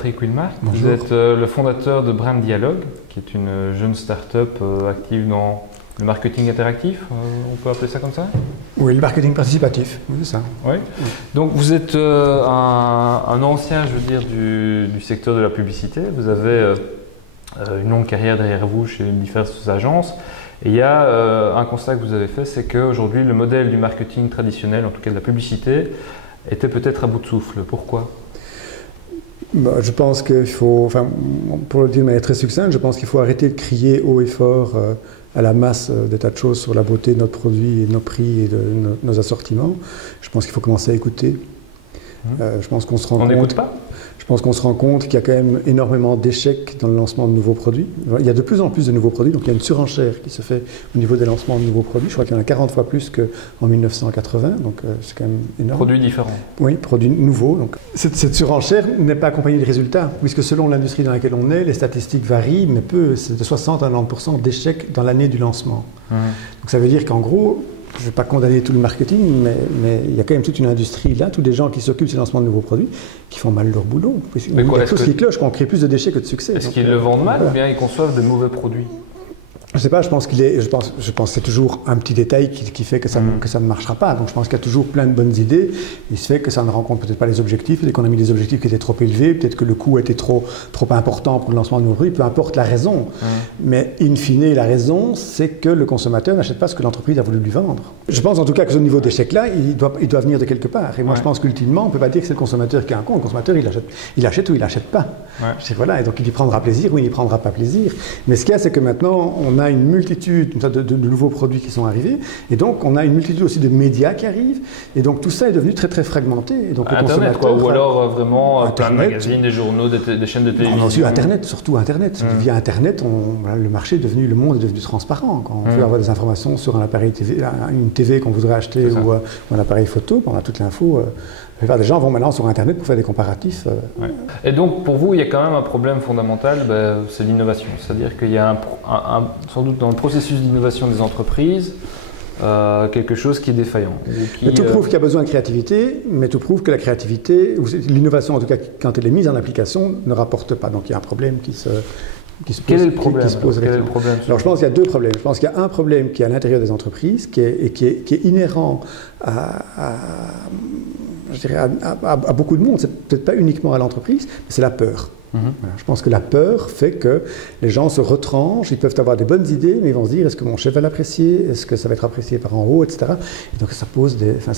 Patrick Wilmark. Bonjour. Vous êtes le fondateur de Brand Dialogue, qui est une jeune start-up active dans le marketing interactif, on peut appeler ça comme ça? Oui, le marketing participatif, oui, c'est ça. Oui. Donc vous êtes un ancien, je veux dire, du secteur de la publicité. Vous avez une longue carrière derrière vous chez diverses agences. Et il y a un constat que vous avez fait, c'est qu'aujourd'hui, le modèle du marketing traditionnel, en tout cas de la publicité, était peut-être à bout de souffle. Pourquoi? Je pense qu'il faut, enfin, pour le dire de manière très succincte, je pense qu'il faut arrêter de crier haut et fort à la masse des tas de choses sur la beauté de notre produit et de nos prix et de nos assortiments. Je pense qu'il faut commencer à écouter. Je pense qu'on se rend compte. On n'écoute pas? Je pense qu'on se rend compte qu'il y a quand même énormément d'échecs dans le lancement de nouveaux produits. Il y a de plus en plus de nouveaux produits, donc il y a une surenchère qui se fait au niveau des lancements de nouveaux produits. Je crois qu'il y en a 40 fois plus qu'en 1980, donc c'est quand même énorme. Produits différents. Oui, produits nouveaux. Donc. Cette surenchère n'est pas accompagnée de résultats, puisque selon l'industrie dans laquelle on est, les statistiques varient, mais c'est de 60 à 90% d'échecs dans l'année du lancement. Donc ça veut dire qu'en gros, je ne vais pas condamner tout le marketing, mais il y a quand même toute une industrie là, tous des gens qui s'occupent de ces lancements de nouveaux produits, qui font mal leur boulot. Mais quoi, il y a tout ce qui cloche, qu'on crée plus de déchets que de succès. Est-ce qu'ils le vendent mal ou bien ils conçoivent de mauvais produits? Je ne sais pas, je pense que c'est toujours un petit détail qui fait que ça ne marchera pas. Donc je pense qu'il y a toujours plein de bonnes idées. Il se fait que ça ne rencontre peut-être pas les objectifs, peut-être qu'on a mis des objectifs qui étaient trop élevés, peut-être que le coût était trop important pour le lancement de nos produits, peu importe la raison. Mais in fine, la raison, c'est que le consommateur n'achète pas ce que l'entreprise a voulu lui vendre. Je pense en tout cas que ce niveau d'échec-là, il doit venir de quelque part. Et moi je pense qu'ultimement, on ne peut pas dire que c'est le consommateur qui a un con. Le consommateur, il achète ou il n'achète pas. Voilà, et donc il y prendra plaisir ou il n'y prendra pas plaisir. Mais ce qu'il y a, c'est que maintenant, on a une multitude de nouveaux produits qui sont arrivés, et donc on a une multitude aussi de médias qui arrivent, et donc tout ça est devenu très très fragmenté. Et donc Internet, quoi, ou alors vraiment plein de magazines, des journaux, des chaînes de télévision. On a aussi Internet, surtout Internet. Via Internet, le marché est devenu, le monde est devenu transparent. Quand on veut avoir des informations sur un appareil TV, une TV qu'on voudrait acheter ou un appareil photo, on a toute l'info. La plupart des gens vont maintenant sur Internet pour faire des comparatifs. Et donc, pour vous, il y a quand même un problème fondamental, c'est l'innovation. C'est-à-dire qu'il y a sans doute dans le processus d'innovation des entreprises, quelque chose qui est défaillant. Tout prouve qu'il y a besoin de créativité, mais tout prouve que la créativité, l'innovation en tout cas, quand elle est mise en application, ne rapporte pas. Donc il y a un problème qui se pose. Quel est le problème? Alors je pense qu'il y a deux problèmes. Je pense qu'il y a un problème qui est à l'intérieur des entreprises, qui est inhérent à beaucoup de monde. C'est peut-être pas uniquement à l'entreprise, mais c'est la peur. Voilà. Je pense que la peur fait que les gens se retranchent, ils peuvent avoir des bonnes idées, mais ils vont se dire est-ce que mon chef va l'apprécier, est-ce que ça va être apprécié par en haut, etc. Et donc ça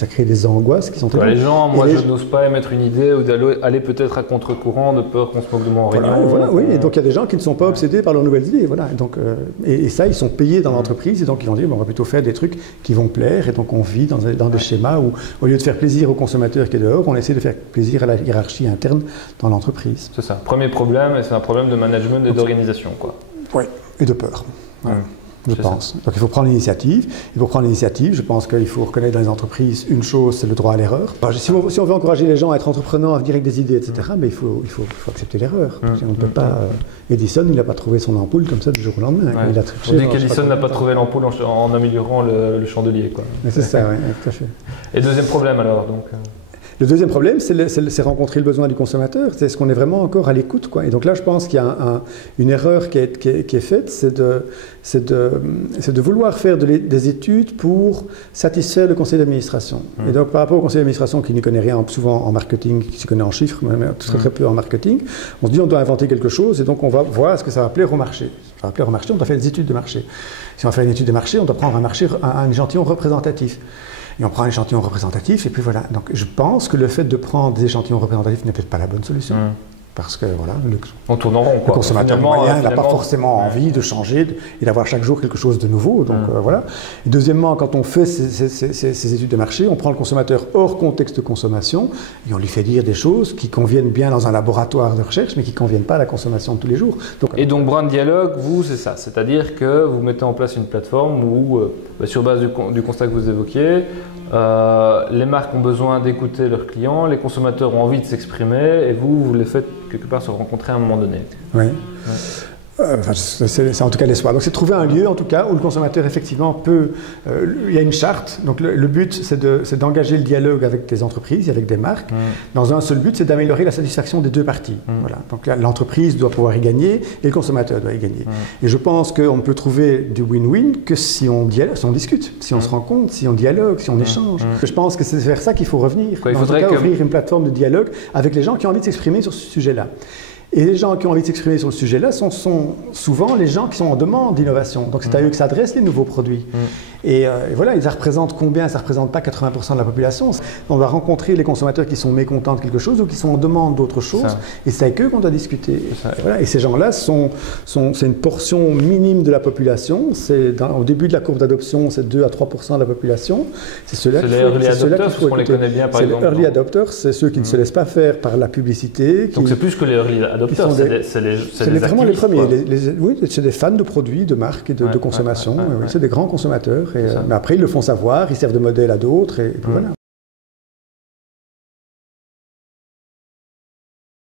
crée des angoisses qui sont très les gens, je n'ose pas émettre une idée ou d'aller peut-être à contre-courant de peur qu'on se moque de moi en réunion. Oui, et donc il y a des gens qui ne sont pas obsédés par leurs nouvelles idées. Voilà. Et, donc, et ça, ils sont payés dans l'entreprise, et donc ils vont dire on va plutôt faire des trucs qui vont plaire, et donc on vit dans des schémas où, au lieu de faire plaisir au consommateur qui est dehors, on essaie de faire plaisir à la hiérarchie interne dans l'entreprise. C'est ça. Premier problème, et c'est un problème de management et d'organisation, quoi. Oui, et de peur. Voilà. Je pense. Donc il faut prendre l'initiative. Et pour prendre l'initiative, je pense qu'il faut reconnaître dans les entreprises une chose, c'est le droit à l'erreur. Si on veut encourager les gens à être entrepreneurs, à venir avec des idées, etc., mais il faut accepter l'erreur. On ne peut pas. Edison, il n'a pas trouvé son ampoule comme ça du jour au lendemain. Il a on dit qu'Edison n'a pas trouvé l'ampoule en améliorant le chandelier, quoi. Mais c'est ça, oui, tout à fait. Et deuxième problème alors, donc. Le deuxième problème, c'est rencontrer le besoin du consommateur. C'est est-ce qu'on est vraiment encore à l'écoute, quoi. Et donc là, je pense qu'il y a une erreur qui est faite, c'est de vouloir faire des études pour satisfaire le conseil d'administration. Et donc par rapport au conseil d'administration qui n'y connaît rien souvent en marketing, qui se connaît en chiffres, mais très peu en marketing, on se dit on doit inventer quelque chose et donc on va voir ce que ça va plaire au marché. Ça va plaire au marché, on doit faire des études de marché. Si on va faire une étude de marché, on doit prendre un échantillon représentatif. Et on prend un échantillon représentatif, et puis voilà. Donc je pense que le fait de prendre des échantillons représentatifs n'est peut-être pas la bonne solution. Parce que voilà, on tourne en rond, quoi. Le consommateur moyen n'a pas forcément envie de changer et d'avoir chaque jour quelque chose de nouveau. Donc voilà. Et deuxièmement, quand on fait ces études de marché, on prend le consommateur hors contexte de consommation et on lui fait dire des choses qui conviennent bien dans un laboratoire de recherche, mais qui ne conviennent pas à la consommation de tous les jours. Donc Brand Dialogue, vous, c'est ça. C'est-à-dire que vous mettez en place une plateforme où, sur base du constat que vous évoquiez, les marques ont besoin d'écouter leurs clients, les consommateurs ont envie de s'exprimer et vous les faites quelque part se rencontrer à un moment donné. Oui. C'est en tout cas l'espoir. Donc c'est trouver un lieu en tout cas où le consommateur effectivement peut... il y a une charte, donc le but c'est d'engager le dialogue avec des entreprises, avec des marques. Dans un seul but, c'est d'améliorer la satisfaction des deux parties. Voilà. Donc l'entreprise doit pouvoir y gagner et le consommateur doit y gagner. Et je pense qu'on ne peut trouver du win-win que si on discute, si on se rencontre, si on dialogue, si on échange. Je pense que c'est vers ça qu'il faut revenir. Quoi, en tout cas, ouvrir une plateforme de dialogue avec les gens qui ont envie de s'exprimer sur ce sujet-là. Et les gens qui ont envie de s'exprimer sur le sujet-là sont souvent les gens qui sont en demande d'innovation. Donc c'est à eux que s'adressent les nouveaux produits. Et voilà, ça représente combien? Ça ne représente pas 80% de la population. On va rencontrer les consommateurs qui sont mécontents de quelque chose ou qui sont en demande d'autre chose. Et c'est avec eux qu'on doit discuter. Et, voilà. Et ces gens-là, c'est une portion minime de la population. Au début de la courbe d'adoption, c'est 2 à 3% de la population. C'est ceux-là qu'il faut écouter. C'est les early adopters, parce qu'on les connaît bien, par exemple. C'est les early adopters, c'est ceux qui ne se laissent pas faire par la publicité. Donc c'est plus que les early adopters, c'est vraiment les premiers. Oui, c'est des fans de produits, de marques et de consommation. Oui, c'est des grands consommateurs. Mais après, ils le font savoir, ils servent de modèle à d'autres. Et puis voilà.